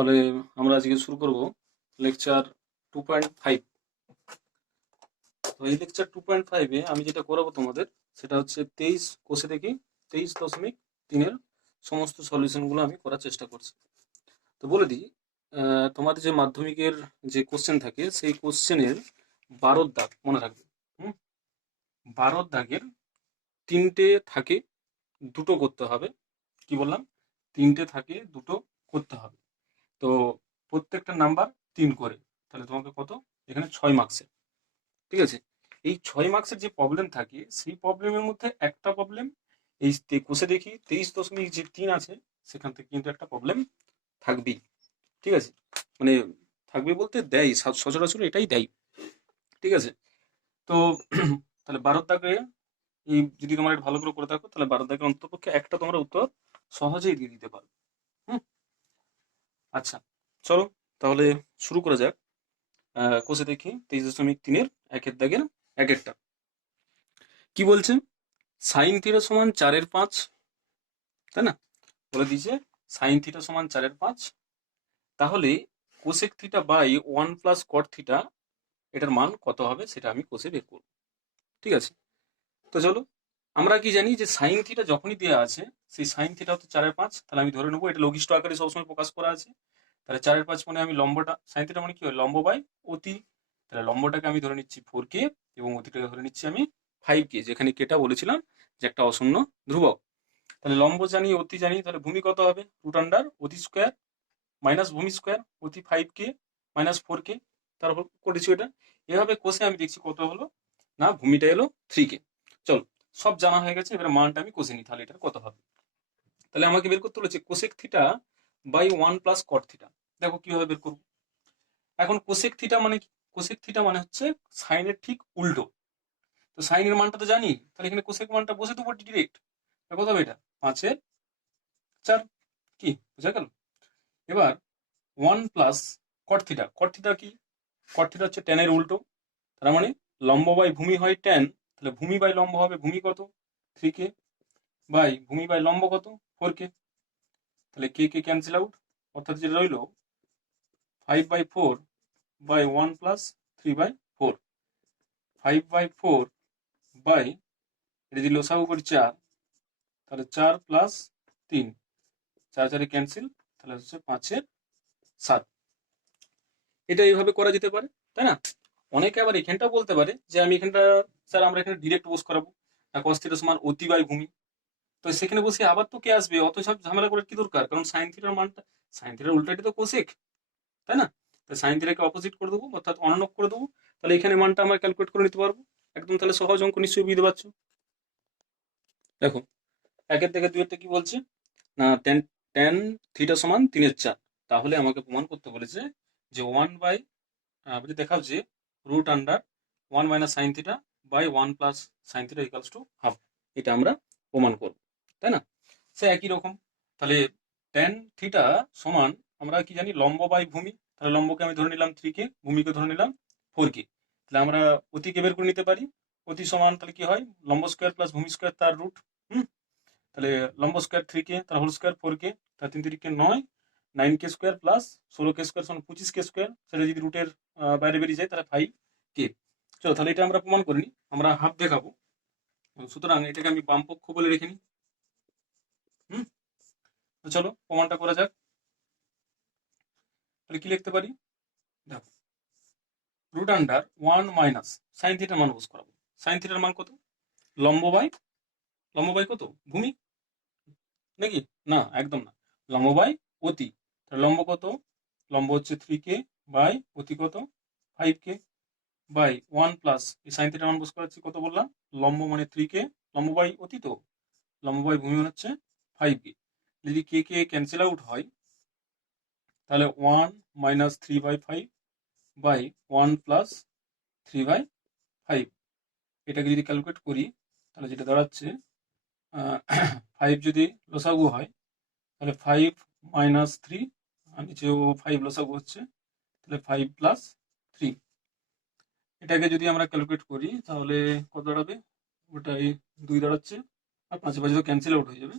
তাহলে আমরা আজকে শুরু করব লেকচার 2.5। তো এই লেকচার 2.5-এ আমি যেটা করাবো তোমাদের সেটা হচ্ছে 23 কোষে দেখি 23.3-এর সমস্ত সলিউশনগুলো আমি করার চেষ্টা করছি। তো বলে দিই, তোমাদের যে মাধ্যমিকের যে কোশ্চেন থাকে সেই কোশ্চেনের 12 দাগ মনে রাখবে। 12 দাগের 3টে থাকে, 2টো করতে হবে। কি বললাম? 3টে থাকে, 2টো করতে হবে। তো প্রত্যেকটা নাম্বার 3 করে, তাহলে তোমাকে কত? এখানে 6 মার্কসের। ঠিক আছে? এই 6 মার্কসের যে প্রবলেম থাকে সেই প্রবলেমের মধ্যে একটা প্রবলেম এই কোষে দেখি 23.3 আছে, সেখান থেকে কিন্তু একটা প্রবলেম থাকবেই। ঠিক আছে? মানে থাকবে বলতে দেয়, সচরাচর এটাই দেয়। ঠিক আছে? তো তাহলে 12 দাগে এই যদি তোমরা এটা ভালো করে থাকো তাহলে 12 দাগের অন্ততপক্ষে একটা তোমরা উত্তর সহজেই দিয়ে দিতে পারো। হুম, আচ্ছা, চলো তাহলে শুরু করা যাক। কোষে দেখি 23.3-এর 1-এর দাগের 1-এরটা কি বলছে? সাইন থিটা সমান 4/5, তাই না? বলে দিয়েছে সাইন থিটা সমান 4/5। তাহলে cosec theta by 1 + cot theta এটার মান কত হবে সেটা আমি কোষে বের করব। ঠিক আছে? তো চলো, আমরা কি জানি যে সাইন থিটা যখনই দেওয়া আছে সেই সাইন থিটা হচ্ছে 4/5, তাহলে আমি ধরে নেবো এটা লঘিষ্ঠ আকারে সবসময় প্রকাশ করা আছে। তাহলে 4/5 মানে আমি লম্বটা, সাইন থিটা মানে কি হয়? লম্ব বাই অতি। তাহলে লম্বটাকে আমি ধরে নিচ্ছি 4k এবং অতিটাকে ধরে নিচ্ছি আমি 5k, যেখানে কেটা বলেছিলাম যে একটা অশূন্য ধ্রুবক। তাহলে লম্ব জানি, অতি জানি, তাহলে ভূমি কত হবে? √, অতি স্কোয়ার মাইনাস ভূমি স্কোয়ার, অতি 5k মাইনাস 4k। তারপর করেছি এটা। এভাবে কষে আমি দেখছি কত হলো, না ভূমিটা এলো 3k। চলো, সব জানা হয়ে গেছে, এবার মানটা আমি কষে নিই, তাহলে এটার কত হবে। তাহলে আমাকে বের করতে বলেছে cosec theta by 1 + cot theta. দেখো কিভাবে বের করবো। এখন কোসেক থিটা মানে কি? কোসেক থিটা মানে হচ্ছে সাইনের ঠিক উল্টো। তো সাইনের মানটা তো জানি, তাহলে এখানে কোসেক মানটা বসে দেবো ডিরেক্ট। কত হবে এটা? 5/4। কি বুঝা গেল? এবার 1 + কট থিটা। কট থিটা কি? কট থিটা হচ্ছে ট্যানের উল্টো। তার মানে লম্ব বাই ভূমি হয় ট্যান, তাহলে ভূমি বাই লম্ব হবে ভূমি কত? 3k বাই ভূমি বাই লম্ব কত? 4k। তাহলে কে কে ক্যান্সেল আউট, অর্থাৎ যেটা রইল 5/4 বাই 1 + 3/4। 5/4 বাই, এটা যদি লসাগু করি 4, তাহলে 4 + 3, 4 4 ক্যান্সেল, তাহলে হচ্ছে 5/7। এটা এইভাবে করা যেতে পারে, তাই না? অনেকে আবার এখানটাও বলতে পারে যে আমি এখানটা, স্যার আমরা এখানে ডিরেক্ট বস করাবো, cos থিটা সমান অতি বাই ভূমি। তো সেখানে বসে আবার তো কে আসবে, অত সব ঝামেলা করে কি দরকার? কারণ সাইন থিটার মানটা, সাইন থিটার উল্টাটি তো কোসেক, তাই না? তো সাইন থিটাকে অপোজিট করে দেবো, অর্থাৎ অননক করে দেবো। তাহলে এখানে মানটা আমরা ক্যালকুলেট করে নিতে পারবো একদম। তাহলে সহজ অঙ্ক, নিশ্চয়ই বুঝতে পারছো। দেখো 1-এর থেকে 2-এরটা কি বলছে, না tan থিটা সমান 3/4। তাহলে আমাকে প্রমাণ করতে বলেছে যে 1 বাই, যদি দেখাও যে √1 - sine theta by 1 + sine theta equals to half, এটা আমরা প্রমাণ করব, তাই না? সে একই রকম। তাহলে ট্যান থিটা সমান, আমরা কি জানি, লম্ব বাই ভূমি। তাহলে লম্বকে আমি ধরে নিলাম 3k, ভূমিকে ধরে নিলাম 4k। তাহলে আমরা অতিকে বের করে নিতে পারি। অতি সমান তাহলে কি হয়? লম্ব স্কোয়ার প্লাস ভূমি স্কোয়ার তার রুট। হুম, তাহলে লম্ব স্কোয়ার 3k, তার হোল স্কোয়ার 4k, তার 3 3 9, 9k square plus 16k square সমান 25k স্কোয়ার। সেটা যদি রুটের বাইরে বেরিয়ে যায় তাহলে 5k। চলো তাহলে এটা আমরা প্রমাণ করিনি, আমরা হাফ দেখাবো। সুতরাং এটাকে আমি বাম পক্ষ বলে রেখে নিই। হুম, তো চলো প্রমাণটা করা যাক। তাহলে কি লিখতে পারি? দেখো, √1 - সাইন থিটার মান বস করাবো। সাইন থিটার মান কত? লম্ব বাই, লম্ব বাই কত? ভূমি নাকি? না, একদম না, লম্ব বাই অতি। তাহলে লম্ব কত? লম্ব হচ্ছে 3k বাই অতি কত? 5k বাই 1 প্লাস, এই সাইন থিটার মান বস করাচ্ছি কত বললাম? লম্ব মানে 3k, লম্ব বাই অতি, তো লম্ব বাই ভূমি হচ্ছে 5k। যদি কে কে ক্যান্সেল আউট হয় তাহলে 1 - 3/5 বাই 1 + 3/5। এটাকে যদি ক্যালকুলেট করি তাহলে যেটা দাঁড়াচ্ছে, 5 যদি লসাগু হয় তাহলে 5 - 3, আর নিচেও 5 লসাগু হচ্ছে, তাহলে 5 + 3। এটাকে যদি আমরা ক্যালকুলেট করি তাহলে কত দাঁড়াবে? ওটাই 2 দাঁড়াচ্ছে, আর 5 5 তো ক্যান্সেল আউট হয়ে যাবে।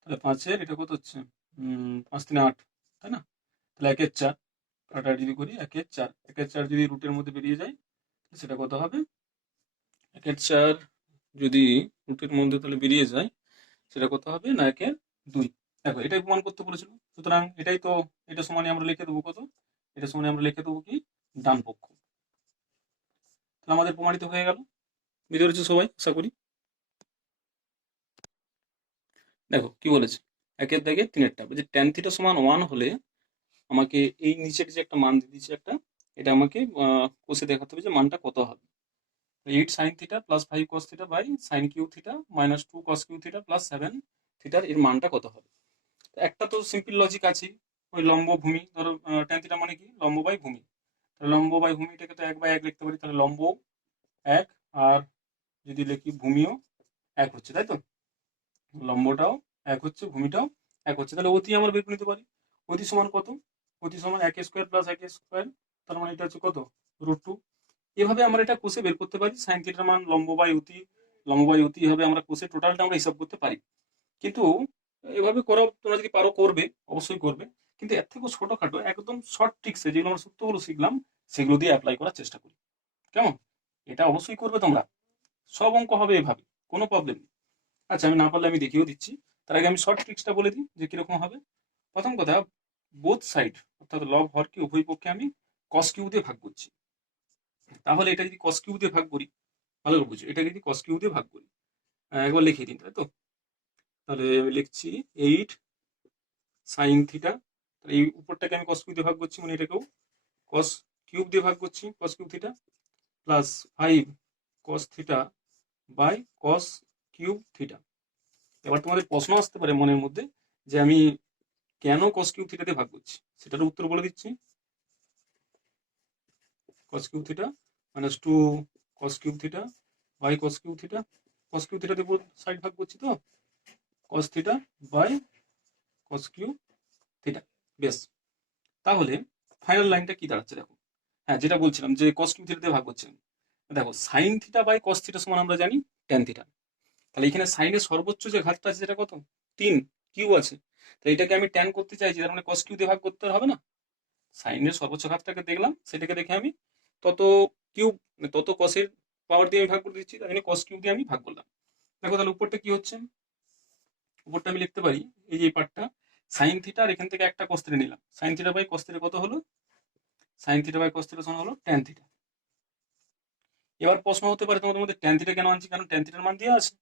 তাহলে 5-এর এটা কত হচ্ছে? 5 3 8, তাই না? তাহলে 1/4 কাটাকাটি করি, 1/4 1/4 যদি রুটের মধ্যে বেরিয়ে যায় সেটা কত হবে? 1/4 যদি রুটের মধ্যে তাহলে বেরিয়ে যায় সেটা কত হবে? না 1/2। দেখো এটাই প্রমাণ করতে বলেছিল, সুতরাং এটাই তো, এটা সমানে আমরা লিখে দেবো কত? এটা সমানে আমরা লিখে দেবো কি? ডান পক্ষ। তাহলে আমাদের প্রমাণিত হয়ে গেল। বুঝতে পেরেছো সবাই আশা করি। দেখো কি বলেছে, একের দাগে তিনেরটা বলছে ট্যান থিটা সমান 1 হলে আমাকে এই নিচের যে একটা মান দিয়ে দিচ্ছে একটা, এটা আমাকে কষে দেখাতে হবে যে মানটা কত হবে। 8 sine theta plus 5 cos theta by sine cube theta minus 2 cos cube theta plus 7 থিটার এর মানটা কত হবে। তো একটা তো সিম্পল লজিক আছে, ওই লম্ব ভূমি, ধরো ট্যান থিটা মানে কি? লম্ব বাই ভূমি। তাহলে লম্ব বাই ভূমিটাকে তো 1/1 লিখতে পারি, তাহলে লম্ব 1 আর যদি লিখি ভূমিও 1 হচ্ছে, তাই তো? লম্বটাও 1 হচ্ছে, ভূমিটাও 1 হচ্ছে, তাহলে অতি আমরা বের করে নিতে পারি। অতি সমান কত? অতি সমান 1 স্কোয়ার প্লাস 1 স্কোয়ার, তার মানে এটা হচ্ছে কত? √2। এভাবে আমরা এটা কোষে বের করতে পারি সাইন থিটার মান লম্ব বাই অতি, লম্ব বাই অতি হবে, আমরা কোষে টোটালটা আমরা হিসাব করতে পারি। কিন্তু এভাবে করো, তোমরা যদি পারো করবে, অবশ্যই করবে, কিন্তু এর থেকেও ছোটখাটো একদম শর্ট ট্রিক্সে যেগুলো আমরা সূত্রগুলো শিখলাম সেগুলো দিয়ে অ্যাপ্লাই করার চেষ্টা করি, কেমন? এটা অবশ্যই করবে তোমরা, সব অঙ্ক হবে এভাবে, কোনো প্রবলেম নেই। আচ্ছা আমি না পারলে আমি দেখিয়েও দিচ্ছি, তার আগে আমি শর্ট ট্রিক্সটা বলে দিই যে কিরকম হবে। প্রথম কথা, বোথ সাইড অর্থাৎ লব হরকে উভয় পক্ষে আমি কস কিউ দিয়ে ভাগ করছি। তাহলে এটা যদি কস কিউ দিয়ে ভাগ করি, ভালো করে বুঝো, এটা যদি কস কিউ দিয়ে ভাগ করি, একবার লিখিয়ে দিন, তাই তো? তাহলে আমি লিখছি 8 সাইন থিটা, তাহলে এই উপরটাকে আমি কস কিউ দিয়ে ভাগ করছি, মানে এটাকেও কস কিউব দিয়ে ভাগ করছি, cos cube theta plus 5 cos theta by cos cube theta. এবার তোমাদের প্রশ্ন আসতে পারে মনের মধ্যে যে আমি কেন কস কিউব থিটাতে ভাগ করছি, সেটার উত্তর বলে দিচ্ছি। Cos cube theta minus 2 cos cube theta by cos cube theta, cos cube থিটাতে পুরো সাইড ভাগ করছি, তো cos theta by cos cube theta. বেশ, তাহলে ফাইনাল লাইনটা কি দাঁড়াচ্ছে দেখো। হ্যাঁ, যেটা বলছিলাম যে কস কিউব থিটাতে ভাগ করছি আমি। দেখো sine theta by cos theta সমান আমরা জানি ট্যান থিটা। তাহলে এখানে সাইনের সর্বোচ্চ যে ঘাতটা আছে সেটা কত? 3, কিউ আছে। তাহলে এটাকে আমি ট্যান করতে চাইছি, তার মানে কস কিউ দিয়ে ভাগ করতে হবে না? সাইনের সর্বোচ্চ ঘাতটাকে দেখলাম, সেটাকে দেখে আমি তত কিউব, তত কসের পাওয়ার দিয়ে আমি ভাগ করে দিচ্ছি, তাই জন্য কস কিউব দিয়ে আমি ভাগ করলাম। দেখো তাহলে উপরটা কি হচ্ছে, উপরটা আমি লিখতে পারি এই যে এই পার্টটা সাইন থিটা, আর এখান থেকে একটা কস থিটা নিলাম, sine theta by cos theta কত হলো? Sine theta by cos theta সমান হলো ট্যান থিটা। এবার প্রশ্ন হতে পারে তোমাদের মধ্যে ট্যান থিটা কেন আনছি, কারণ ট্যান থিটার মান দেওয়া আছে,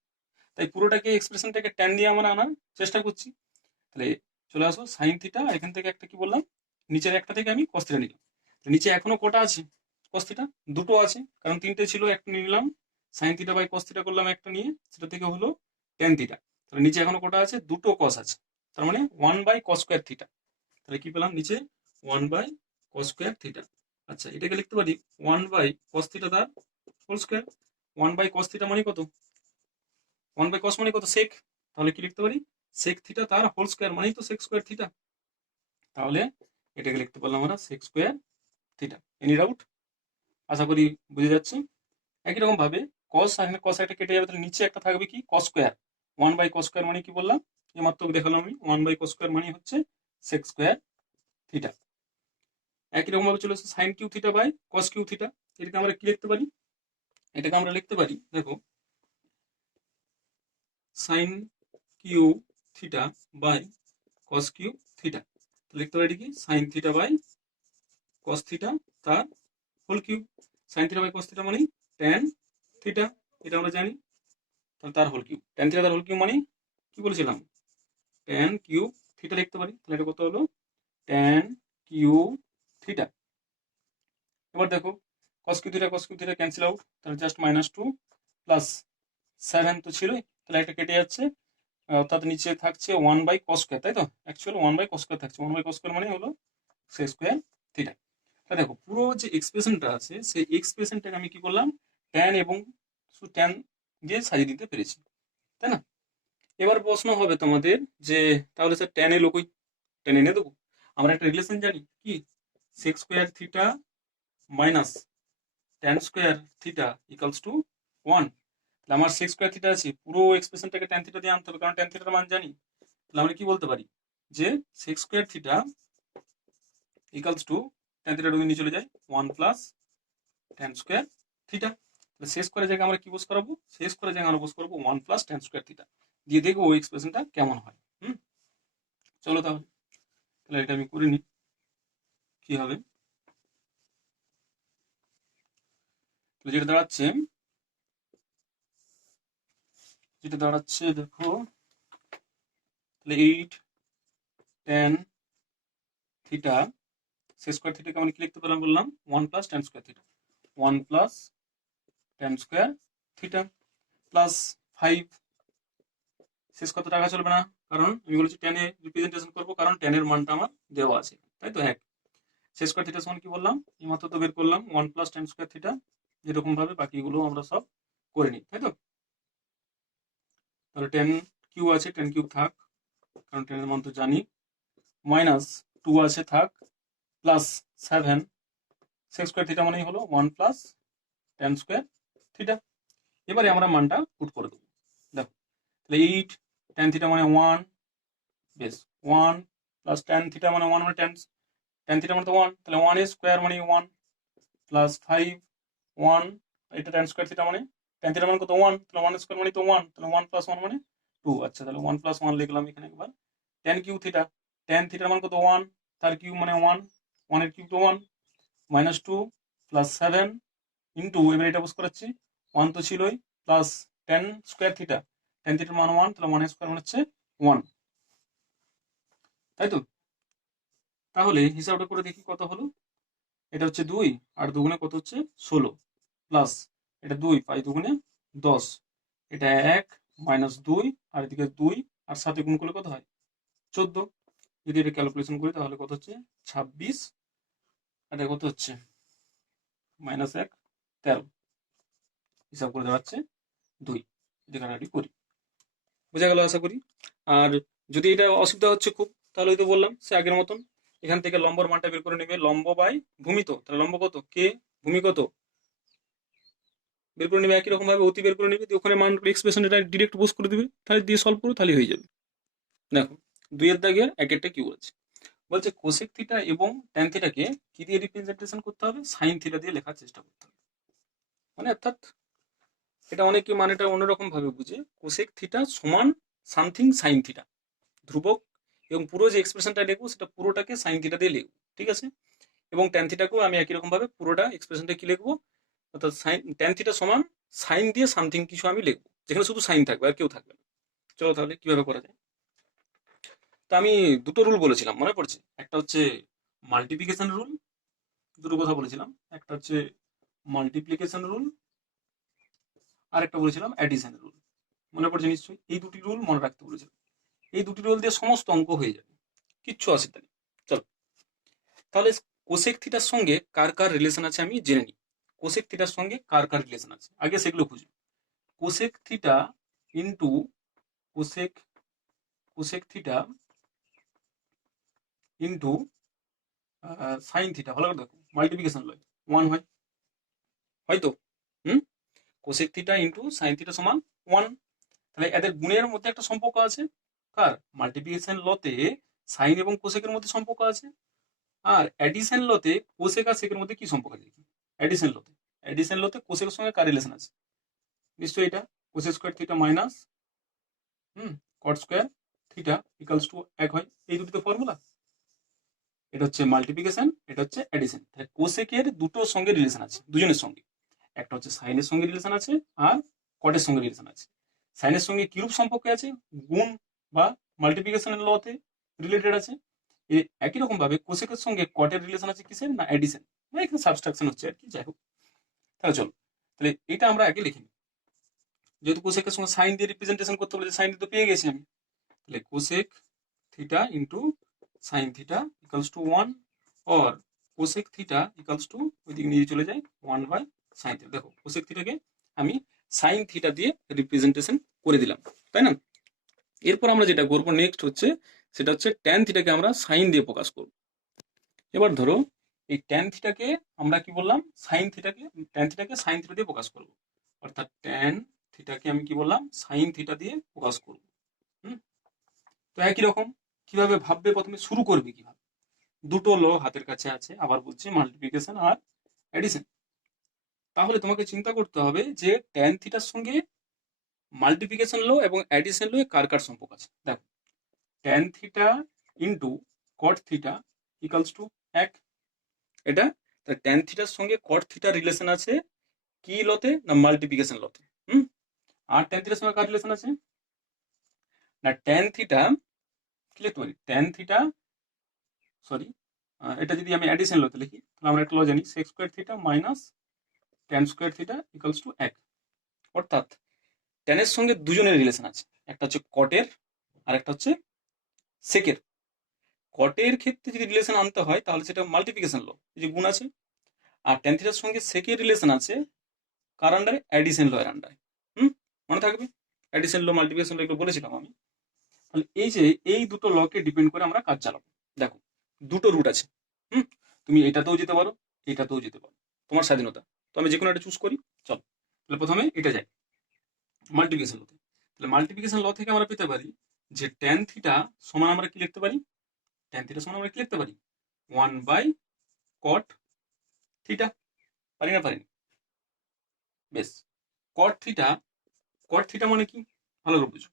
তাই পুরোটাকে এক্সপ্রেশনটাকে ট্যান দিয়ে আমরা আনার চেষ্টা করছি। তাহলে চলে আসো সাইন থিটা, এখান থেকে একটা কি বললাম, নিচের একটা থেকে আমি কস থিটা নিলাম। নিচে এখনো কটা আছে কস থিটা? দুটো আছে, কারণ তিনটে ছিল, একটা নিয়ে নিলাম, sine theta by cos theta করলাম একটা নিয়ে, সেটা থেকে হলো ট্যান থিটা। তাহলে নিচে এখনো কটা আছে? দুটো কস আছে, তার মানে 1/cos² থিটা। তাহলে কি পেলাম নিচে? 1/cos² theta. আচ্ছা এটাকে লিখতে পারি 1/cos থিটা তার হোল স্কোয়ার। 1/cos থিটা মানে কত? 1/cos মানে কত? সেক। তাহলে কি লিখতে পারি? সেক থিটা তার হোল স্কোয়ার মানেই তো সেক স্কোয়ার থিটা। তাহলে এটাকে লিখতে পারলাম আমরা sec square theta. Any doubt? আশা করি বুঝে যাচ্ছে। একই রকম ভাবে কস, এখানে কস একটা কেটে যাবে, তাহলে নিচে একটা থাকবে কি? Cos square. 1/cos স্কোয়ার মানে কি বললাম? এই মাত্র দেখালাম আমি, 1/cos স্কোয়ার মানে হচ্ছে সেক স্কোয়ার থিটা। একই রকম ভাবে চলে আসছে sine cube theta by cos cube theta. এটাকে আমরা কি লিখতে পারি? এটাকে আমরা লিখতে পারি, দেখো, sine cube theta by cos cube theta. লিখতে পারি কি? Sine theta by cos theta তার whole cube. Sine theta by cos theta মানে ট্যান থিটা, এটা আমরা জানি। তাহলে তার হোল কিউব, ট্যান থিটা তার হোল কিউব মানে কি বলেছিলাম? ট্যান কিউব থিটা লিখতে পারি। তাহলে এটা কত হলো? Tan cube theta. এবার দেখো কস কিউ থিটা ক্যান্সেল আউট, তাহলে জাস্ট -2 প্লাস 7 তো ছিলই, তাহলে একটা কেটে যাচ্ছে, অর্থাৎ নিচে থাকছে 1/cos স্কোয়ার, তাই তো? অ্যাকচুয়ালি 1/cos স্কোয়ার থাকছে, 1/cos স্কোয়ার মানে হলো সেক স্কোয়ার থিটা। তাহলে দেখো পুরো যে এক্সপ্রেশনটা আছে সেই এক্সপ্রেশনটাকে আমি কি করলাম? ট্যান এবং ট্যান দিয়ে সাজিয়ে দিতে পেরেছি, তাই না? এবার প্রশ্ন হবে তোমাদের যে তাহলে স্যার ট্যান এলো কই? ট্যান এনে দেবো? আমরা একটা রিলেশন জানি কি? Sec square theta minus tan square theta equals to 1। তাহলে আমার সেক স্কোয়ার থিটা আছে, পুরো এক্সপ্রেশনটাকে ট্যান থিটা দিয়ে আনতে হবে, কারণ ট্যান থিটার মান জানি। তাহলে আমরা কি বলতে পারি? যে sec square theta equals to tan theta যদি নিয়ে চলে যায় 1 প্লাস ট্যান স্কোয়ার থিটা। তাহলে শেষ করে জায়গায় আমরা কি বস করাবো, শেষ করে জায়গায় আমরা বস করবো 1 প্লাস ট্যান স্কোয়ার থিটা দিয়ে দেখবো ওই এক্সপ্রেশনটা কেমন হয়। চলো তাহলে এটা আমি করে নিই কি হবে। যেটা দাঁড়াচ্ছে দেখো, তাহলে 8 ট্যান থিটা শেষ স্কোয়ার থিটাকে আমরা কি লিখতে পারলাম বললাম 1 plus tan square theta, 1 plus tan square theta plus 5। শেষ কথা টাকা চলবে না, কারণ আমি বলেছি টেনে রিপ্রেজেন্টেশন করবো, কারণ টেনের মানটা আমার দেওয়া আছে, তাই তো। হ্যাঁ, শেষ স্কোয়ার থিটা সমান কি বললাম, এইমাত্র তো বের করলাম 1 প্লাস ট্যান স্কোয়ার থিটা, যেরকম ভাবে বাকিগুলো আমরা সব করে নিই, তাই তো। তাহলে টেন কিউ আছে, টেন কিউব থাক, কারণ টেনের মান তো জানি, মাইনাস 2 আছে থাক, প্লাস 7 সেক স্কোয়ার থিটা মানেই হলো 1 প্লাস ট্যান স্কোয়ার থিটা। এবারে আমরা মানটা পুট করে দেবো, দেখো তাহলে 8 ট্যান থিটা মানে 1, বেশ 1 প্লাস ট্যান থিটা মানে 1 মানে ট্যান থিটা মানে তো 1, তাহলে 1 এর স্কোয়ার মানে 1 প্লাস 5 1, এটা ট্যান স্কোয়ার থিটা মানে ট্যান থিটা মানে কত 1, তাহলে 1 স্কোয়ার মানে তো 1, তাহলে 1 প্লাস 1 মানে 2। আচ্ছা, তাহলে 1 প্লাস 1 লিখলাম এখানে একবার। ট্যান কিউ থিটা, ট্যান থিটার মান কত 1, তার কিউ মানে 1, 1 এর কিউ তো 1, মাইনাস 2 প্লাস 7 ইন্টু, এবার এটা বুঝ করাচ্ছি 1 তো ছিলই, plus tan square theta, tan থিটার মান 1, তাহলে 1 স্কোয়ার মানে হচ্ছে 1, তাই তো। তাহলে হিসাবটা করে দেখি কত হলো, এটা হচ্ছে 2 আর দুগুণে কত হচ্ছে 16, প্লাস এটা 2 5 দুগুণে 10, এটা 1 মাইনাস 2 আর এদিকে 2 আর সাথে গুণ করলে কত হয় 14। যদি এটা ক্যালকুলেশন করি তাহলে কত হচ্ছে 26, আর এটা কত হচ্ছে মাইনাস 1 13, হিসাব করে দাঁড়াচ্ছে 2। এটা কাটাকাটি করি, বোঝা গেল আশা করি। আর যদি এটা অসুবিধা হচ্ছে খুব, তাহলে ওই তো বললাম সে আগের মতন এখান থেকে লম্বর মানটা বের করে নেবে, লম্ব বাই ভূমি, তো তাহলে লম্ব কত কে, ভূমি কত বের করে নেবে, একই রকম ভাবে অতি বের করে নেবে, দিয়ে ওখানে মান এক্সপ্রেশন এটা ডিরেক্ট পোস্ট করে দিবে, তাহলে দিয়ে সলভ করো, তাহলে হয়ে যাবে। দেখো 2 এর দাগের এক একটা কি বলছে, বলছে কোসেক থিটা এবং ট্যান থিটাকে কি দিয়ে রিপ্রেজেন্টেশন করতে হবে, সাইন থিটা দিয়ে লেখার চেষ্টা করতে হবে। মানে অর্থাৎ এটা অনেকে মানেটা অন্যরকম ভাবে বুঝে, কোসেক থিটা সমান সামথিং সাইন থিটা, ধ্রুবক, এবং পুরো যে এক্সপ্রেশনটা লিখবো সেটা পুরোটাকে সাইন থিটা দিয়ে লিখবো, ঠিক আছে। এবং ট্যান থিটাকেও আমি একই রকম ভাবে পুরোটা এক্সপ্রেশনটা কি লিখবো, অর্থাৎ সাইন ট্যান থিটা সমান সাইন দিয়ে সামথিং কিছু আমি লিখবো, যেখানে শুধু সাইন থাকবে আর কেউ থাকবে না। চলো তাহলে কিভাবে করা যায়। তো আমি দুটো রুল বলেছিলাম মনে পড়ছে, একটা হচ্ছে মাল্টিপ্লিকেশন রুল, দুটো কথা বলেছিলাম, একটা হচ্ছে মাল্টিপ্লিকেশন রুল, আর একটা বলেছিলাম অ্যাডিশন রুল, মনে পড়ছে নিশ্চয়ই। এই দুটি রুল মনে রাখতে বলেছিলাম, এই দুটি রুল দিয়ে সমস্ত অঙ্ক হয়ে যাবে, কিচ্ছু অসুবিধা নেই। চলো তাহলে কোসেক থিটার সঙ্গে কার কার রিলেশন আছে আমি জেনে নিই, কোসেক থিটার সঙ্গে কার কার রিলেশন আছে আগে সেগুলো খুঁজি। Cosec theta into cosec cosec theta into sine theta, ভালো করে দেখো মাল্টিপ্লিকেশন লয় 1 হয়, হয়তো হুম, cosec theta into sine theta সমান 1, তাহলে এদের গুণের মধ্যে একটা সম্পর্ক আছে, কার মাল্টিপ্লিকেশন লতে সাইন এবং কোসেকের মধ্যে সম্পর্ক আছে, আর অ্যাডিশন লতে কোসেক আর সেকের মধ্যে কি সম্পর্ক আছে, অ্যাডিশন লতে কোসেকের সঙ্গে কার রিলেশন আছে, নিশ্চয়ই এটা cosec square theta minus cot square theta equals to 1 হয়, এই দুটো তো ফর্মুলা। এটা হচ্ছে মাল্টিপ্লিকেশন, এটা হচ্ছে অ্যাডিশন, তাহলে কোসেকের দুটোর সঙ্গে রিলেশন আছে, দুজনের সঙ্গে, একটা হচ্ছে সাইনের সঙ্গে রিলেশন আছে আর কটের সঙ্গে রিলেশন আছে। সাইনের সঙ্গে কিরূপ সম্পর্কে আছে, গুণ বা মাল্টিপ্লিকেশনের লতে রিলেটেড আছে। একই রকম ভাবে কোসেকের সঙ্গে কটের রিলেশন আছে কিসের না অ্যাডিশন, মানে এখানে সাবস্ট্রাকশন হচ্ছে আর কি, যাই হোক। তাহলে চলো তাহলে এটা আমরা আগে লিখে নিই, যেহেতু কোসেকের সঙ্গে সাইন দিয়ে রিপ্রেজেন্টেশন করতে বলেছে, সাইন দিয়ে তো পেয়ে গেছি আমি, তাহলে cosec theta into sine theta equals to 1, और কোসেক থিটা ইকালস টু ওইদিকে নিয়ে চলে যায় 1 বাই সাইন থিটা। দেখো কোসেক থিটাকে আমি সাইন থিটা দিয়ে রিপ্রেজেন্টেশন করে দিলাম, তাই না। এরপর আমরা যেটা করবো নেক্সট হচ্ছে, সেটা হচ্ছে ট্যান থিটাকে আমরা সাইন দিয়ে প্রকাশ করব। এবার ধরো এই ট্যান থিটাকে আমরা কি বললাম, ট্যান থিটাকে সাইন থিটা দিয়ে প্রকাশ করব, অর্থাৎ ট্যান থিটাকে আমি কি বললাম সাইন থিটা দিয়ে প্রকাশ করব। হুম, তো একই রকম কিভাবে ভাববে, প্রথমে শুরু করবে কিভাবে, দুটো ল হাতের কাছে আছে, আবার বলছি মাল্টিপ্লিকেশন আর অ্যাডিশন। তাহলে তোমাকে চিন্তা করতে হবে যে ট্যান থিটার সঙ্গে মাল্টিপ্লিকেশন ল এবং অ্যাডিশন ল কার কার সম্পর্ক আছে। দেখো, tan theta into cot theta equals to 1। এটা ট্যান থিটার সঙ্গে কট থিটার রিলেশন আছে কি লতে, না মাল্টিপ্লিকেশন লতে। আর ট্যান থিটার সঙ্গে কার রিলেশন আছে, না ট্যান থিটা কি লিখতে পারি, ট্যান থিটা সরি এটা যদি আমি অ্যাডিশন লতে লিখি তাহলে আমরা একটা ল জানি, sec square theta minus tan square theta equals to 1। অর্থাৎ ট্যানের সঙ্গে দুজনের রিলেশন আছে, একটা হচ্ছে কটের আর একটা হচ্ছে সেকের। কটের ক্ষেত্রে যদি রিলেশন আনতে হয় তাহলে সেটা মাল্টিপ্লিকেশন ল, এই যে গুণ আছে। আর ট্যান থিটার সঙ্গে সেকের রিলেশন আছে কার আন্ডারে, অ্যাডিশন ল এর আন্ডারে। মনে থাকবে, অ্যাডিশন ল মাল্টিপ্লিকেশন ল এগুলো বলেছিলাম আমি। তাহলে এই যে এই দুটো লকে ডিপেন্ড করে আমরা কাজ চালাবো। দেখো, দুটো রুট আছে, তুমি এটাতেও যেতে পারো, এটাতেও যেতে পারো, তোমার স্বাধীনতা। তো আমি যে কোনো একটা চুজ করি। চলো, তাহলে প্রথমে এটা যাই মাল্টিপ্লিকেশন লতে। তাহলে মাল্টিপ্লিকেশন ল থেকে আমরা পেতে পারি যে ট্যান থিটা সমান আমরা কি লিখতে পারি, ট্যান থিটা সমান আমরা কি লিখতে পারি, 1/cot থিটা। পারি না পারিনি? বেশ, কট থিটা, কট থিটা মানে কি ভালো করে বুঝো,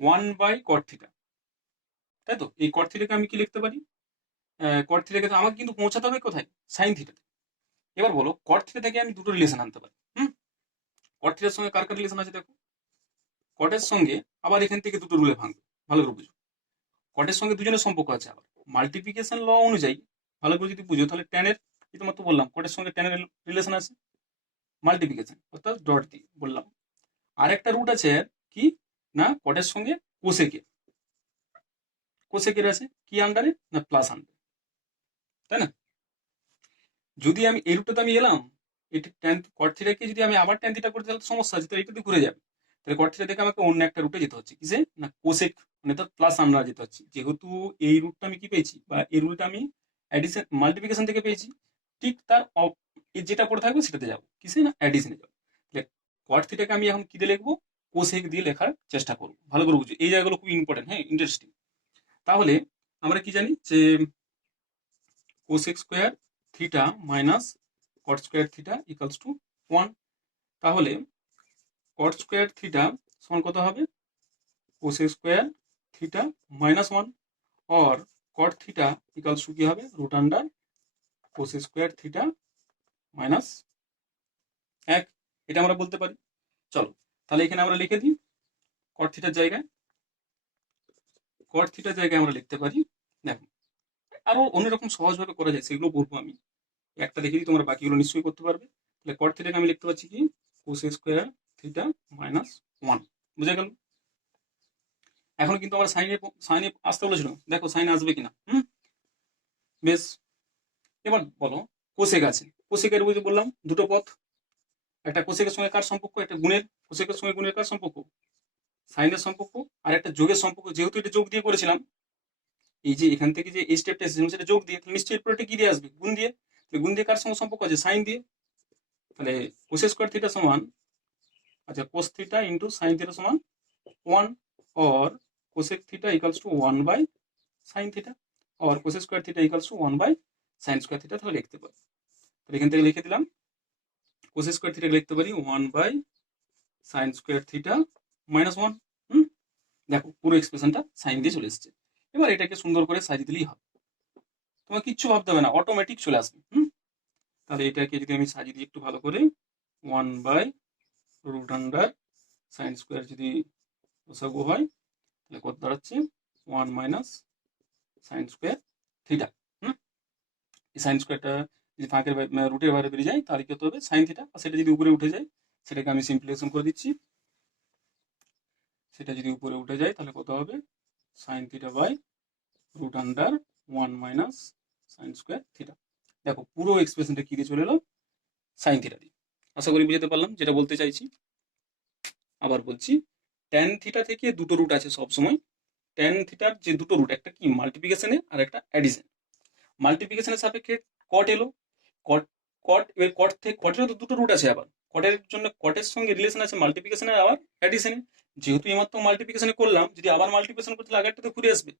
1/cot থিটা, তাই তো? এই কট থিটাকে আমি কি লিখতে পারি, কট থিটাকে তো আমাকে কিন্তু পৌঁছাতে হবে কোথায়, সাইন থিটাতে। এবার বলো, কট থিটা থেকে আমি দুটো রিলেশন আনতে পারি। কট থিটার সঙ্গে কার কার রিলেশন আছে দেখো, কটের সঙ্গে আবার এখান থেকে দুটো রুলে ভাঙবে, ভালো করে বুঝো। কটের সঙ্গে দুজনের সম্পর্ক আছে, আবার মাল্টিপ্লিকেশন ল অনুযায়ী ভালো করে যদি বুঝো তাহলে ট্যানের, এই তোমার তো বললাম কটের সঙ্গে ট্যানের রিলেশন আছে, মাল্টিপ্লিকেশন অর্থাৎ ডট দিয়ে বললাম। আর একটা রুট আছে কি, না কটের সঙ্গে কোসেকের, কোসেকের আছে কি আন্ডারে, না প্লাস আন্ডারে, তাই না? যদি আমি এই রুটটাতে আমি এলাম, এটা ট্যান কট থিটাকে যদি আমি আবার ট্যান থিটা করতে তাহলে তো সমস্যা আছে, তাহলে এটাতে ঘুরে যাবে। তাহলে কট থিটা থেকে আমাকে অন্য একটা রুটে যেতে হচ্ছে, কিসে, না কোসেক, মানে তার প্লাস আমরা যেতে হচ্ছে। যেহেতু এই রুটটা আমি কি পেয়েছি, বা এই রুটটা আমি অ্যাডিশন মাল্টিপ্লিকেশন থেকে পেয়েছি, ঠিক তার যেটা পড়ে থাকবে সেটাতে যাবো, কিসে, না অ্যাডিশনে যাবো। তাহলে কট থিটাকে আমি এখন কি দিয়ে লিখবো, কোসেক দিয়ে লেখার চেষ্টা করবো। ভালো করে বুঝো, এই জায়গাগুলো খুব ইম্পর্টেন্ট, হ্যাঁ, ইন্টারেস্টিং। তাহলে আমরা কি জানি যে cosec square theta minus cot square theta equals to 1। তাহলে কট স্কোয়ার থিটা সমান কত হবে, কোসেক স্কোয়ার থিটা মাইনাস 1, और কট থিটা ইকালস টু কি হবে, root under cosec square theta minus 1। এটা আমরা বলতে পারি। চলো, তাহলে এখানে আমরা লিখে দিই কট থিটার জায়গায়, কট থিটার জায়গায় আমরা লিখতে পারি, দেখো আরো অন্যরকম সহজভাবে করা যায়, সেগুলো বলবো আমি। একটা লিখে দিই, তোমরা বাকিগুলো নিশ্চয়ই করতে পারবে। তাহলে কট থিটাকে আমি লিখতে পারছি কি, কোসেক স্কোয়ার থিটা মাইনাস 1। বুঝে গেল? এখন কিন্তু আমার সাইনে সাইনে আসতে বলেছিল, দেখো সাইন আসবে কিনা। বেশ, এবার বলো কোসেক আছে, কোসেকের বুঝে বললাম দুটো পথ, একটা কোসেকের সঙ্গে কার সম্পর্ক, একটা গুণের, কোসেকের সঙ্গে গুণের কার সম্পর্ক, সাইনের সম্পর্ক। আর একটা যোগের সম্পর্ক, যেহেতু এটা যোগ দিয়ে করেছিলাম, এই যে এখান থেকে যে এই স্টেপটা এসেছে সেটা যোগ দিয়ে, নিশ্চয়ই এরপর কি দিয়ে আসবে, গুণ দিয়ে। গুণ দিয়ে কার সঙ্গে সম্পর্ক আছে, সাইন দিয়ে। তাহলে কোসেক স্কোয়ার থিটা সমান, আচ্ছা cos theta into sine theta সমান 1, और cosec theta equals to 1/sin theta, और cosec square theta equals to 1/sin square theta. তাহলে লিখতে পারি, তাহলে এখান থেকে লিখে দিলাম কোসেক স্কয়ার থিটা লিখতে পারি 1/sin স্কয়ার থিটা মাইনাস 1। দেখো পুরো এক্সপ্রেশনটা সাইন দিয়ে চলে এসেছে। এবার এটাকে সুন্দর করে সাজিয়ে দিলেই হবে, তোমার কিচ্ছু ভাবতে হবে না, অটোমেটিক চলে আসবে। তাহলে এটাকে যদি আমি সাজিয়ে দিই একটু ভালো করে, 1/√sin স্কয়ার যদি লসাগু হয় তাহলে কত দাঁড়াচ্ছে, 1 - sin স্কয়ার থিটা। এই সাইন স্কয়ারটা যদি ফাঁকের রুটের বাইরে বেরিয়ে যায় তাহলে কত হবে, সাইন থিটা। আর সেটা যদি উপরে উঠে যায়, সেটাকে আমি সিম্পলিফিকেশন করে দিচ্ছি, সেটা যদি উপরে উঠে যায় তাহলে কত হবে, sine theta by root under 1 - sin square theta. দেখো পুরো এক্সপ্রেশনটা কি দিয়ে চলে এলো, সাইন থিটা দিয়ে। আশা করি বুঝতে পারলাম যেটা বলতে চাইছি। আবার বলছি, ট্যান থিটা থেকে দুটো রুট আছে সবসময়। ট্যান থিটার যে দুটো রুট, একটা কি মাল্টিপ্লিকেশনে আর একটা অ্যাডিশন। মাল্টিপ্লিকেশনের সাপেক্ষে কট এলো, কট কট এবার কট থেকে কটেরও তো দুটো রুট আছে, আবার কটের জন্য কটের সঙ্গে রিলেশন আছে মাল্টিপ্লিকেশনের আবার অ্যাডিশনে। যেহেতু এইমাত্র মাল্টিপ্লিকেশনে করলাম, যদি আবার মাল্টিপ্লিকেশন করতে আগেরটাতে ঘুরে আসবে,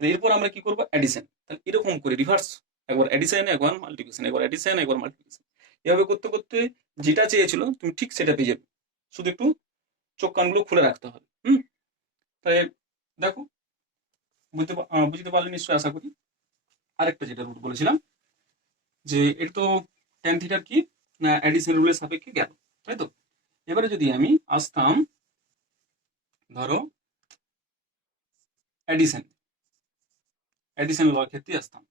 এরপর আমরা কি করবো, অ্যাডিশন। তাহলে এরকম করে রিভার্স, একবার অ্যাডিশন একবার মাল্টিপ্লিকেশন, একবার অ্যাডিশন একবার মাল্টিপ্লিকেশন, এভাবে করতে করতে যেটা চেয়েছিল তুমি ঠিক সেটা পেয়ে যাবে, শুধু একটু চোখ কানগুলো খুলে রাখতে হবে। তাই দেখো, বুঝতে পারলে নিশ্চয়ই আশা করি। আরেকটা যেটা রুট বলেছিলাম, যে এটা তো ট্যান থিটার কি না অ্যাডিশন রুলের সাপেক্ষে গেল, তাই তো। এবারে যদি আমি আসতাম ধরো অ্যাডিশন অ্যাডিশন লর ক্ষেত্রে আসতাম,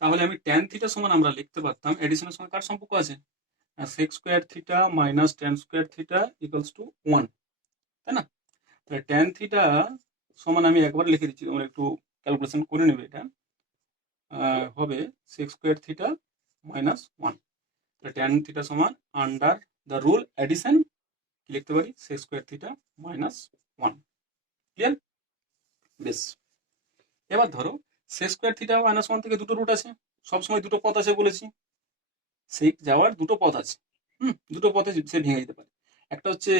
তাহলে আমি ট্যান থিটা সমান আমরা লিখতে পারতাম অ্যাডিশনের সঙ্গে কার সম্পর্ক আছে, sec square theta minus tan square theta equals to 1, তাই না। তাহলে ট্যান থিটা সমান আমি একবার লিখে দিচ্ছি, তোমরা একটু ক্যালকুলেশন করে নেবে। এটা হবে সেক স্কোয়ার থিটা মাইনাস 1। তাহলে ট্যান থিটা সমান আন্ডার দ্য রুল অ্যাডিশন কি লিখতে পারি, sec square theta minus 1। Clear? বেশ। এবার ধরো সেক স্কোয়ার থিটা মাইনাস 1 থেকে দুটো রুট আছে, সবসময় দুটো পথ আছে বলেছি, সেক যাওয়ার দুটো পথ আছে। দুটো পথে সে ভেঙে যেতে পারে, একটা হচ্ছে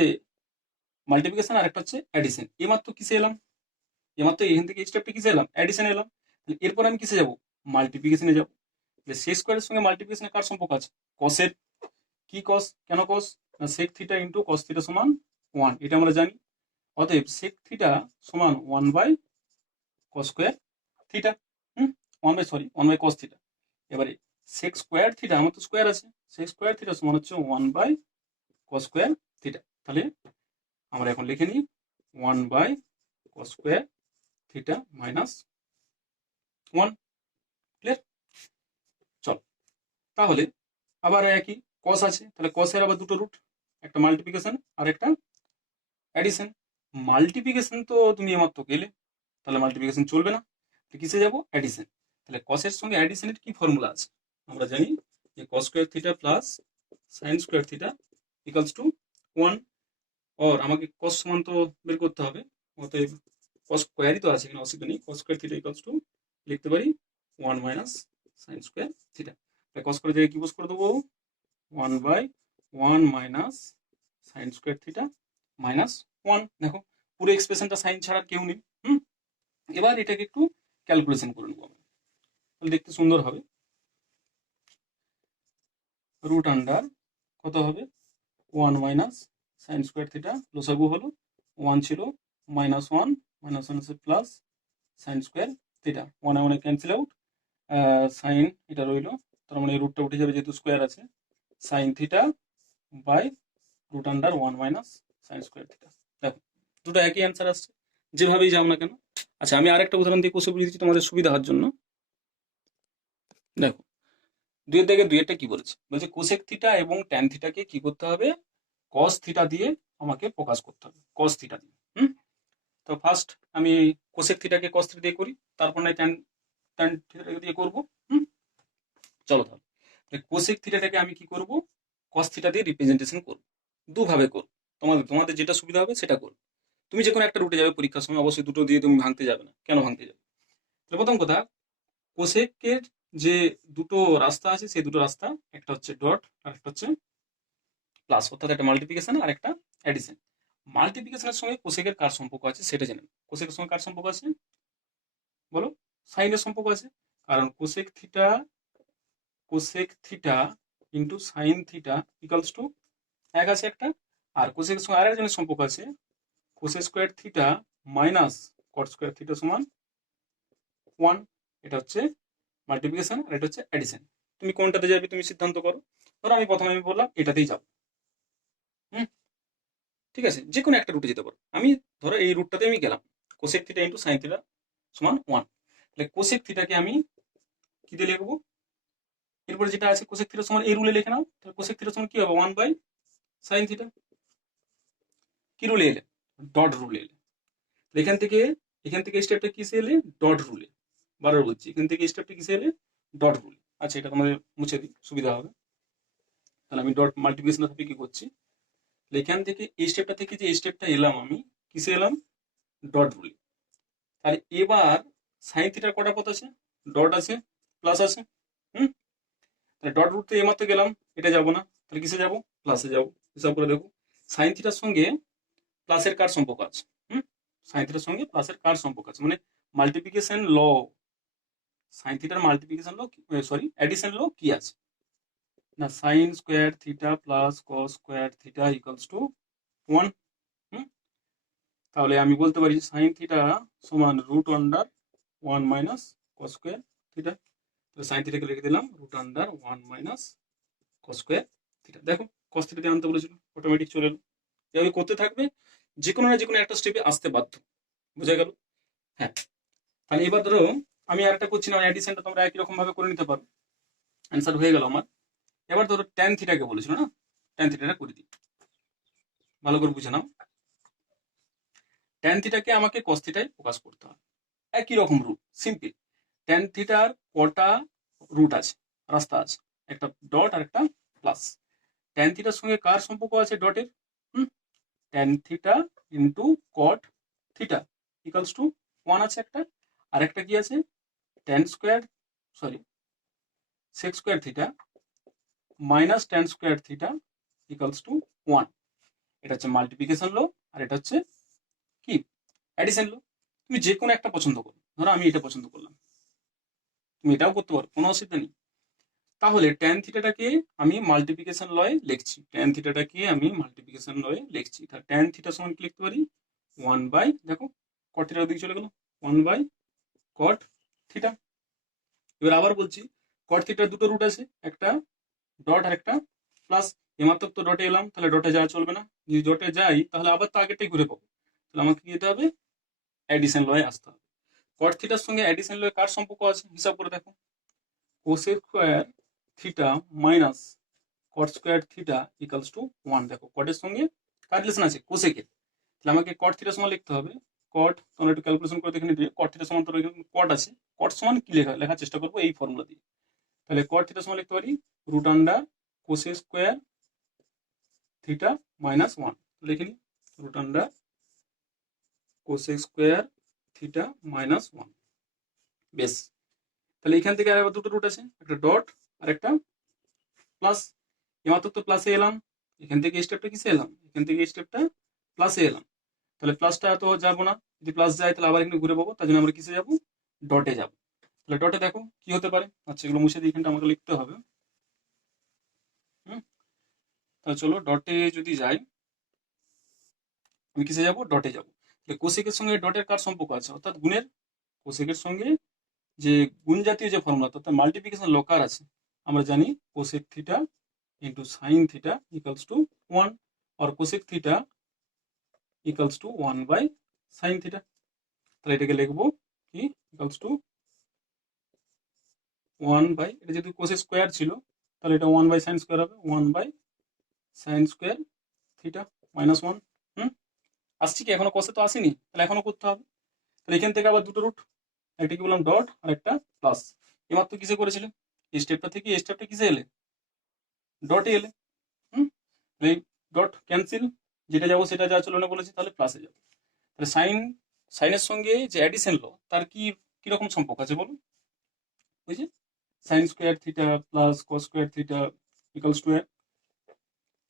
মাল্টিপ্লিকেশন আর একটা হচ্ছে অ্যাডিশন। এমাত্র কিসে এলাম, এমাত্র এখান থেকে এই স্টেপটা কিসে এলাম, অ্যাডিশনে এলাম। এরপর আমি কিসে যাব, মাল্টিপ্লিকেশনে যাব। সেক স্কোয়ারের সঙ্গে মাল্টিপ্লিকেশনের কার সম্পর্ক আছে, কসের। কি কস, কেন কস, না sec theta into cos theta সমান 1, এটা আমরা জানি। অতএব সেক থিটা সমান 1 by cos square theta, 1 by cos theta. এবারে সেক স্কোয়ার থিটা, আমার তো স্কোয়ার আছে, সেক স্কোয়ার থিটা সমান হচ্ছে 1 বাই কস স্কোয়ার থিটা। তাহলে আমরা এখন লিখে নিই 1 by cos square theta minus 1। Clear? চল, তাহলে আবার একই কস আছে, তাহলে কসের আবার দুটো রুট, একটা মাল্টিপ্লিকেশন আর একটা অ্যাডিশন। মাল্টিপ্লিকেশন তো তুমি এমাত্র গেলে, তাহলে মাল্টিপ্লিকেশন চলবে না, কিসে যাব, অ্যাডিশন। তাহলে কসের সঙ্গে অ্যাডিশনের কি ফর্মুলা আছে, আমরা জানি যে কস square theta plus sine square theta equals to 1। और আমাকে কস সমান তো বের করতে হবে, অতএব কস স্কোয়ারই তো আছে, এখানে অসুবিধা নেই। কস স্কোয়ার থিটা ইকালস টু লিখতে পারি 1 মাইনাস সাইন স্কোয়ার থিটা। তাহলে কস করে জায়গায় কি বস করে দেবো, 1 by 1 minus sine square theta minus 1। দেখো পুরো এক্সপ্রেশনটা সাইন ছাড়া কেউ নেই। এবার এটাকে একটু ক্যালকুলেশন করে নেবো আমরা, তাহলে দেখতে সুন্দর হবে। রুট আন্ডার কত হবে, 1 মাইনাস সাইন স্কোয়ার থিটা, লসাগু হলো 1 ছিল, মাইনাস 1 মাইনাস 1 আছে plus sine square theta, 1 1 cancel out, sine এটা রইলো, তার মানে রুটটা উঠে যাবে যেহেতু স্কোয়ার আছে, sine theta by root under 1 minus sine square theta. দেখো দুটো একই অ্যান্সার আসছে, যেভাবেই যাও না কেন। আচ্ছা, আমি আরেকটা উদাহরণ দিয়ে কষে বুঝিয়ে দিচ্ছি তোমাদের সুবিধা হওয়ার জন্য। দেখো 2 থেকে 2 কি বলেছে, বলছে কোসেক থিটা এবং ট্যান থিটাকে কি করতে হবে, কস থিটা দিয়ে আমাকে প্রকাশ করতে হবে, কস থিটা দিয়ে। তো ফার্স্ট আমি কোসেক থিটাকে কস থিটা দিয়ে করি, তারপর না ট্যান ট্যান থিটা দিয়ে করবো। চলো তাহলে কোসেক থিটাটাকে আমি কি করব, কস থিটা দিয়ে রিপ্রেজেন্টেশন করব। দুভাবে করব, তোমাদের যেটা সুবিধা হবে সেটা করো। তুমি যে কোনো একটা রুটে যাবে পরীক্ষার সময়, অবশ্যই দুটো দিয়ে তুমি ভাঙতে যাবে না, কেন ভাঙতে যাবে। তাহলে প্রথম কথা, কোসেকের যে দুটো রাস্তা আছে সেই দুটো রাস্তা, একটা হচ্ছে ডট আর একটা হচ্ছে প্লাস, অর্থাৎ একটা মাল্টিপ্লিকেশন আর একটা অ্যাডিশন। মাল্টিপ্লিকেশনের সঙ্গে কোসেকের কার সম্পর্ক আছে সেটা জেনে, কোসেকের সঙ্গে কার সম্পর্ক আছে বলো, সাইনের সম্পর্ক আছে। কারণ cosec theta into sine theta equals to 1 আছে একটা, আর কোসেকের সঙ্গে আর একজনের সম্পর্ক আছে, cosec square theta minus cot square theta সমান 1। এটা হচ্ছে মাল্টিপ্লিকেশন আর এটা হচ্ছে অ্যাডিশন। তুমি কোনটাতে যাবে তুমি সিদ্ধান্ত করো। ধরো আমি প্রথমে বললাম এটাতেই যাবো, ঠিক আছে, যে কোনো একটা রুটে যেতে পারো। আমি ধরো এই রুটটাতে আমি গেলাম, cosec theta into sine theta সমান 1। তাহলে কোসেক থিটাকে আমি কি দিয়ে লিখবো, এরপরে যেটা আছে কোসেক থিটা সমান এই রুলে লিখে নাও। তাহলে কোসেক থিটা সমান কি হবে, 1 বাই সাইন থিটা। কি রুলে এলে, ডট রুলে এলে। এখান থেকে স্টেপটা কিসে এলে, ডট রুলে। বারবার বলছি, এখান থেকে স্টেপটা কিসে এলে, ডট রুলে। আচ্ছা, এটা তোমাদের মুছে দিই, সুবিধা হবে। তাহলে আমি ডট মাল্টিপ্লিকেশনের সাথে কি করছি, এখান থেকে এই স্টেপটা থেকে যে স্টেপটা এলাম আমি কিসে এলাম, ডট রুলে। তাহলে এবার সাইন থিটার কটা পথ আছে, ডট আছে প্লাস আছে। তাহলে ডট রুট তো এমাত্র গেলাম, এটা যাবো না, তাহলে কিসে যাবো, প্লাসে যাবো। হিসাব করে দেখো, সাইন থিটার সঙ্গে প্লাসের কার সম্পর্ক আছে, সাইন থিটার সঙ্গে প্লাসের কার সম্পর্ক আছে, মানে মাল্টিপ্লিকেশন ল, সাইন থিটার multiplication law, sorry addition law কি আছে না, sine square theta plus cos square theta equals to 1। তাহলে আমি বলতে পারি সাইন থিটা সমান root under 1 minus cos square theta. তাহলে সাইন থিটাকে লিখে দিলাম root under 1 minus cos square theta. দেখো কস থিটা আনতে বলেছিল, অটোমেটিক চলে এলো। এভাবে করতে থাকবে, যে কোনো না যে কোনো একটা স্টেপে আসতে বাধ্য। বুঝা গেল? হ্যাঁ, তাহলে এবার ধরো আমি আরেকটা করছি না, অ্যাডিশনটা তোমরা একই রকম ভাবে করে নিতে পারো। অ্যান্সার হয়ে গেল আমার। এবার ধরো ট্যান থিটাকে বলেছিল না, ট্যান থিটাটা করে দিই, ভালো করে বুঝে নাও। ট্যান থিটাকে আমাকে কস থিটায় প্রকাশ করতে হবে, একই রকম রুট, সিম্পল। ট্যান থিটার কটা রুট আছে, রাস্তা আছে, একটা ডট আর একটা প্লাস। ট্যান থিটার সঙ্গে কার সম্পর্ক আছে ডটের? Tan theta into cot theta equals to 1 আছে একটা, আর একটা কি আছে, tan square sorry sec square theta minus tan square theta equals to 1। এটা হচ্ছে মাল্টিপ্লিকেশন ল, আর এটা হচ্ছে কি অ্যাডিশন ল। তুমি যে কোনো একটা পছন্দ করো, ধরো আমি এটা পছন্দ করলাম, তুমি এটাও করতে পারো, কোনো অসুবিধা নেই। তাহলে ট্যান থিটাটাকে আমি মাল্টিপ্লিকেশন লয়ে লিখছি, ট্যান থিটাটাকে আমি মাল্টিপ্লিকেশন লয়ে লিখছি। তাহলে ট্যান থিটা সমান কি লিখতে পারি, 1 বাই, দেখো কট থিটার দিকে চলে গেল, 1 বাই কট থিটা। এবার আবার বলছি, কট থিটার দুটো রুট আছে, একটা ডট আর একটা প্লাস। এমাত্র তো ডটে এলাম, তাহলে ডটে যাওয়া চলবে না, যদি ডটে যাই তাহলে আবার তো আগেরটাই ঘুরে পাবো। তাহলে আমাকে কি যেতে হবে, অ্যাডিশন লয়ে আসতে হবে। কট থিটার সঙ্গে অ্যাডিশন লয়ে কার সম্পর্ক আছে হিসাব করে দেখো, cosec square theta minus cot square theta equals to 1। দেখো কটের সঙ্গে কার রিলেশন আছে, কোসেকের। তাহলে আমাকে কট থিটা সমান লিখতে হবে, কট, তোমরা একটু ক্যালকুলেশন করে দেখে নিবে, কট থিটা সমান তোমরা কট আছে, কট সমান কি লেখার চেষ্টা করবো এই ফর্মুলা দিয়ে। তাহলে কট থিটা সমান লিখতে পারি root under cosec square theta minus 1। লিখে নিই root under cosec square theta minus 1। বেশ, তাহলে এখান থেকে আবার দুটো রুট আছে, একটা ডট আর একটা প্লাস। এমাত্র তো প্লাসে এলাম, এখান থেকে স্টেপটা কিসে এলাম, এখান থেকে স্টেপটা প্লাসে এলাম। তাহলে প্লাসটা তো যাবো না, যদি প্লাস যায় তাহলে আবার এখানে ঘুরে পাবো, তার জন্য আমরা কিসে যাবো, ডটে যাবো। তাহলে ডটে দেখো কি হতে পারে, আচ্ছা এগুলো মুছে দিয়ে এখানটা আমাকে লিখতে হবে। তাহলে চলো ডটে যদি যাই, আমি কিসে যাবো, ডটে যাবো। তাহলে কোসেকের সঙ্গে ডটের কার সম্পর্ক আছে, অর্থাৎ গুণের। কোসেকের সঙ্গে যে গুণ জাতীয় যে ফর্মুলা, অর্থাৎ মাল্টিপ্লিকেশন লকার আছে, আমরা জানি cosec theta into sine theta equals to 1, আর cosec theta equals to 1 by sine theta. তাহলে এটাকে লিখবো কি, ইকালস টু 1 বাই, এটা যদি কোসেক স্কোয়ার ছিল তাহলে এটা 1 বাই সাইন স্কোয়ার হবে, 1 by sine square theta minus 1। আসছি কি, এখনো কষে তো আসেনি, তাহলে এখনো করতে হবে। তাহলে এখান থেকে আবার দুটো রুট, একটা কি বললাম ডট আর একটা প্লাস। এমাত্র কিসে করেছিলে, এই স্টেপটা থেকে এই স্টেপটা কিসে এলে, ডটে এলে। এই ডট ক্যান্সেল, যেটা যাবো সেটা যা চলো না বলেছি, তাহলে প্লাসে যাবো। তাহলে সাইনের সঙ্গে যে অ্যাডিশন ল, তার কি কিরকম সম্পর্ক আছে বলো, ওই যে sign square theta plus cos square theta equals two,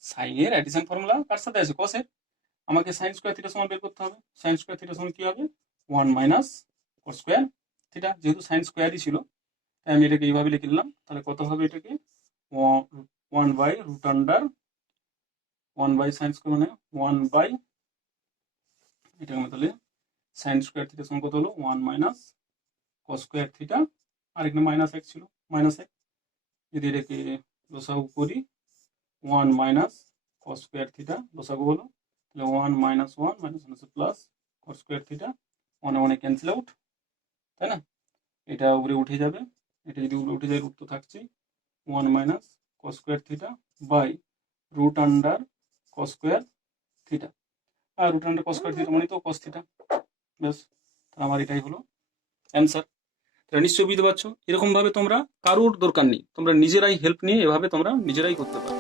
সাইনের অ্যাডিশন ফর্মুলা কার সাথে আছে, কসের। আমাকে সাইন স্কোয়ার থিটা সমান বের করতে হবে, সাইন স্কোয়ার থিটা সমান কি হবে, 1 মাইনাস কস স্কোয়ার থিটা। যেহেতু সাইন স্কোয়ারই ছিল তাই আমি এটাকে এইভাবে লিখে নিলাম। তাহলে কত হবে এটাকে, 1 by root under 1 by sine square, মানে 1 বাই, এটাকে আমি তাহলে সাইন স্কোয়ার থিটা সমান কত হলো, 1 মাইনাস কস স্কোয়ার থিটা, আর এখানে মাইনাস 1 ছিল, মাইনাস 1। যদি এটাকে লসাগু করি, 1 মাইনাস কস স্কোয়ার থিটা লসাগু হলো, তাহলে 1 minus 1 minus 1 plus cos square theta, 1 1 cancel out, তাই না। এটা উপরে উঠে যাবে, এটা যদি উপরে উঠে যায় রুট তো থাকছেই, 1 minus cos square theta by root under cos square theta. আর root under cos square theta মানে তো কস থিটা। ব্যাস, আমার এটাই হলো অ্যান্সার। তাহলে নিশ্চয়ই বুঝতে পারছো, এরকম ভাবে তোমরা কারোর দরকার নেই, তোমরা নিজেরাই হেল্প নিয়ে এভাবে তোমরা নিজেরাই করতে পারো।